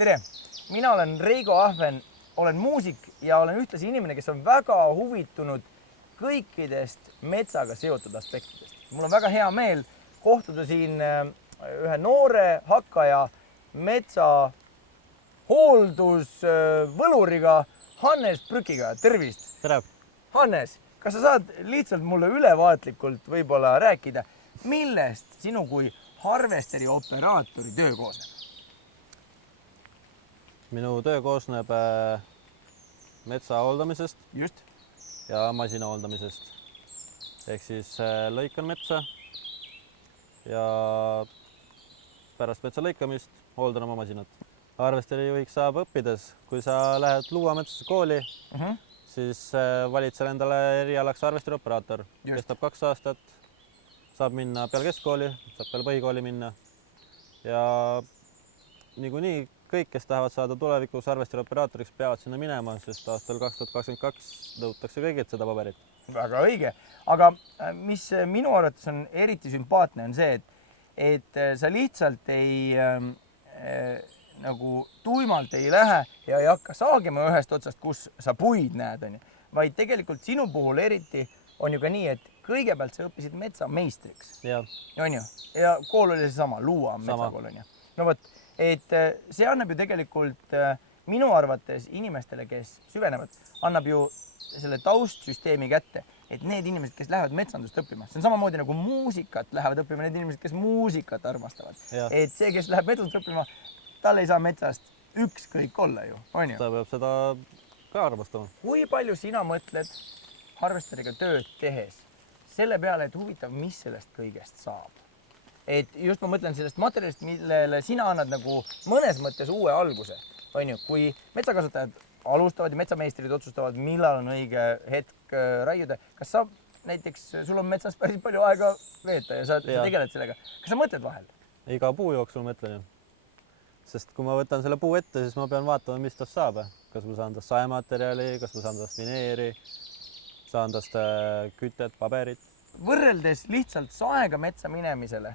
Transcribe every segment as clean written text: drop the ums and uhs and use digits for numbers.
Tere! Mina olen Reigo Ahven, olen muusik ja olen ühtlasi inimene, kes on väga huvitunud kõikidest metsaga seotud aspektidest. Mul on väga hea meel kohtuda siin ühe noore hakkaja metsa hooldusvõluriga Hannes Brükiga. Tervist! Tere! Hannes, kas sa saad lihtsalt mulle ülevaatlikult võib-olla rääkida, millest sinu kui harvesteri operaatori töö koosneb? Minu töö koosneb metsa hooldamisest Just. ja masina hooldamisest. Ehk siis lõikan metsa ja pärast metsa lõikamist hooldan oma masinat. Harvesteri juhiks saab õppides, kui sa lähed Luuametsasse kooli, siis valid seal endale erialaks harvesteri operaator. Kestab 2 aastat, saab minna peale keskkooli, saab peale põhikooli minna ja niikuinii kõik, kes tahavad saada tulevikus harvesteri operaatoriks, peavad sinna minema, sest aastal 2022 nõutakse kõigilt seda paberit. Väga õige. Aga mis minu arvates on eriti sümpaatne, on see, et sa lihtsalt nagu tuimalt ei lähe ja ei hakka saagima ühest otsast, kus sa puid näed, vaid tegelikult sinu puhul eriti on ju ka nii, et kõigepealt sa õppisid metsameistriks. On ju? Ja kool oli seesama, Luua metsakool on ju. No võt, et see annab ju tegelikult minu arvates inimestele, kes süvenevad, annab ju selle taustsüsteemi kätte, et need inimesed, kes lähevad metsandust õppima, see on samamoodi nagu muusikat lähevad õppima need inimesed, kes muusikat armastavad. Et see, kes läheb metsandust õppima, tal ei saa metsast ükskõik olla ju, on ju? Ta peab seda ka armastama. Kui palju sina mõtled harvesteriga tööd tehes selle peale, et huvitav, mis sellest kõigest saab? Et just ma mõtlen sellest materjalist, millele sina annad nagu mõnes mõttes uue alguse. On ju, kui metsakasvatajad alustavad ja metsameistrid otsustavad, millal on õige hetk raiuda. Kas sa näiteks, sul on metsas päris palju aega veeta ja sa tegeled sellega. Kas sa mõtled vahel? Iga puu jooksul mõtlen ju. Sest kui ma võtan selle puu ette, siis ma pean vaatama, mis tast saab. Kas ma saan tast saematerjali, kas ma saan tast vineeri, saan tast kütet, paberit. Võrreldes lihtsalt saega metsa minemisele,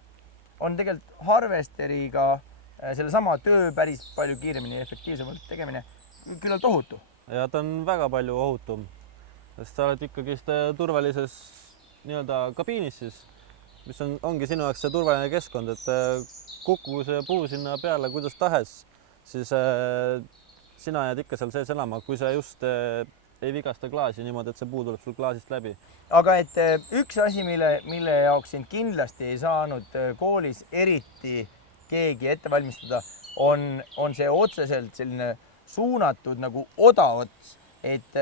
on tegelikult harvesteriga selle sama töö päris palju kiiremini ja efektiivsemalt tegemine küllalt ohutu. Ja ta on väga palju ohutum, sest sa oled ikkagi turvalises kabiinis siis, mis ongi sinu jaoks see turvaline keskkond, et kukku see puu sinna peale kuidas tahes, siis sina jääd ikka seal sees elama, kui sa just ei vigasta klaasi niimoodi, et see puu tuleb sul klaasist läbi. Aga et üks asi, mille jaoks sind kindlasti ei saanud koolis eriti keegi ette valmistada, on see otseselt selline suunatud nagu odaots. Et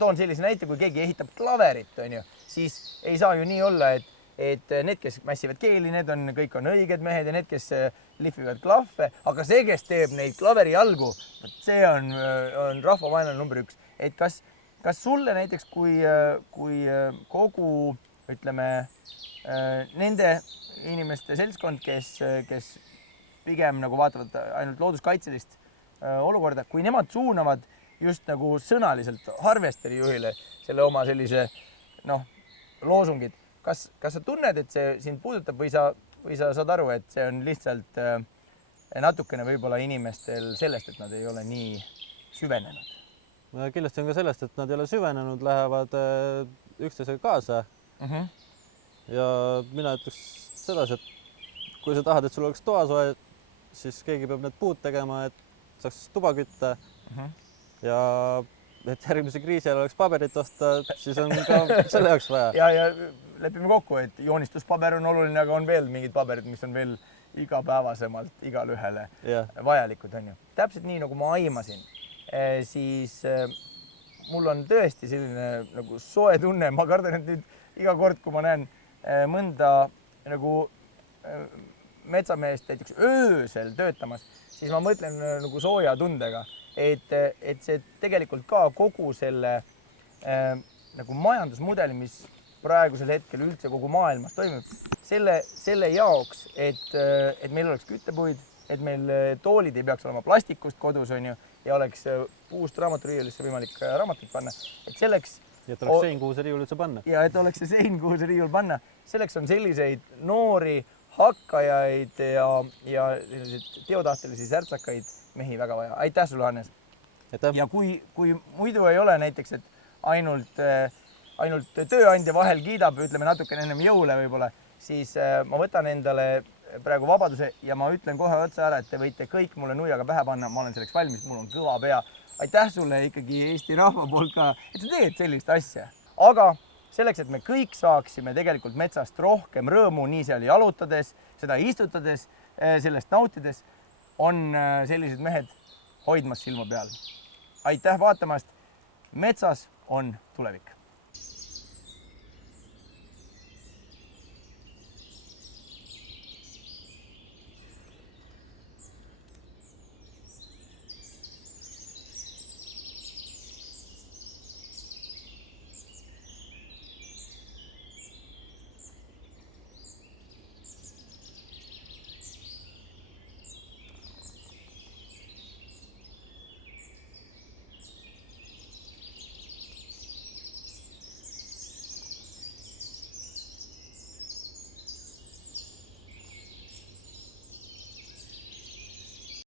toon sellise näite, kui keegi ehitab klaverit, on ju, siis ei saa ju nii olla, et need, kes mässivad keeli, kõik on õiged mehed ja need, kes lihvivad klahve, aga see, kes teeb neid klaveri jalgu, see on rahvavaenlane number 1. Et kas sulle näiteks, kui kogu, ütleme, nende inimeste seltskond, kes pigem nagu vaatavad ainult looduskaitselist olukorda, kui nemad suunavad just nagu sõnaliselt harvesteri juhile selle oma sellise loosungid, kas sa tunned, et see sind puudutab või sa saad aru, et see on lihtsalt natukene võib-olla inimestel sellest, et nad ei ole nii süvenenud? Kindlasti on ka sellest, et nad ei ole süvenenud, lähevad üksteisega kaasa. Ja mina ütleks sedasi, et kui sa tahad, et sul oleks toasoe, siis keegi peab need puud tegema, et saaks tuba kütta. Ja et järgmise kriisi ajal oleks paberit osta, siis on ka selle jaoks vaja. Ja lepime kokku, et joonistuspaber on oluline, aga on veel mingid paberid, mis on veel igapäevasemalt igale ühele vajalikud. On ju. Täpselt nii, nagu ma aimasin. Siis mul on tõesti selline nagu soe tunne. Ma kardan, et nüüd iga kord, kui ma näen mõnda nagu metsameest näiteks öösel töötamas, siis ma mõtlen nagu sooja tundega, et see tegelikult ka kogu selle nagu majandusmudeli, mis praegusel hetkel üldse kogu maailmas toimub, selle jaoks, et meil oleks küttepuid, et meil toolid ei peaks olema plastikust kodus, on ju, ja oleks puust raamaturiiulisse võimalik raamatut panna. Et selleks... Ja et oleks sein, kuhu see riiul üldse panna. Ja et oleks see sein, kuhu see riiul panna. Selleks on selliseid noori hakkajaid ja selliseid teotahtelisi särtsakaid mehi väga vaja. Aitäh sulle, Hannes! Ja kui muidu ei ole näiteks, et ainult tööandja vahel kiidab, ütleme natukene ennem jõule võib-olla, siis ma võtan endale praegu vabaduse ja ma ütlen kohe otsa ära, et te võite kõik mulle nuiaga pähe panna, ma olen selleks valmis, mul on kõva pea. Aitäh sulle ikkagi Eesti rahva poolt ka, et sa teed sellist asja. Aga selleks, et me kõik saaksime tegelikult metsast rohkem rõõmu, nii seal jalutades, seda istutades, sellest nautides, on sellised mehed hoidmas silma peal. Aitäh vaatamast! Metsas on tulevik!